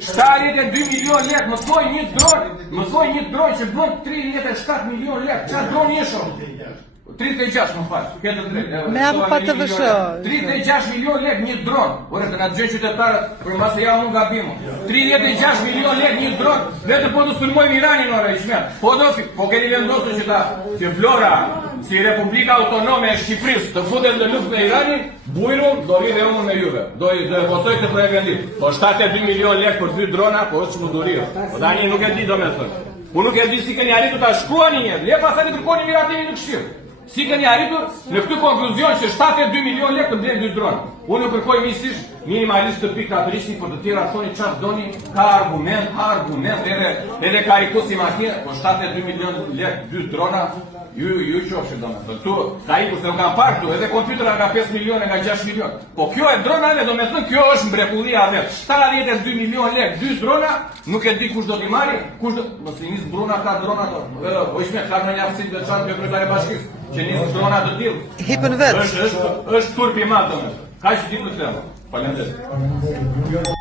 72 milion lek, më thoj një dron që bën 37 milion lek, qa dron jeshon? 36 më falë, këtë drejtë. Me apë pa të vëshë. 36 milion lek një dron. Ore të nga të gjënë qytetarët, për mëse ja unë gabimu. 36 milion lek një dron, vetë po të sulmojmë Iranin ore i shmerë. Po keni vendosur që Vlora, si Republika Autonome e Shqipërisë, të futet në luftë me Iranin, bujru, do vi dhe umën me juve. Do votoj të prevendim. Po 72 milion lek për 2 drona, po është çmundurë. Po tani nuk e di domethënë. Unë nuk e di si keni arritur ta shkruani një herë. Le pastaj të kërkoni miratimin në këshill. Si keni arritur në këtë konkluzion që 72 milion lek të mbledh 2 dronë. Unë nuk kërkoj misisht minimalisht të pikë katërishti, për të tjera thoni çfarë doni, ka argument, edhe ka ikusi makinë, po 72 milion lek 2 drona, ju qofshin domethënë. Tu, ka iku se nuk kam parë këtu, edhe kompjutera nga 5 milion e nga 6 milion. Po kjo e drona edhe domethënë kjo është mrekullia vet. 72 milion lek 2 drona, nuk e di kush do t'i marri, mos i nis Bruna ka drona ato. Po ishme ka në një aftësi të veçantë kryetare bashkisë. Që nis drona të tillë. Hipën vetë. Është turpi i madh domethënë. Kaq ditë të them. Faleminderit.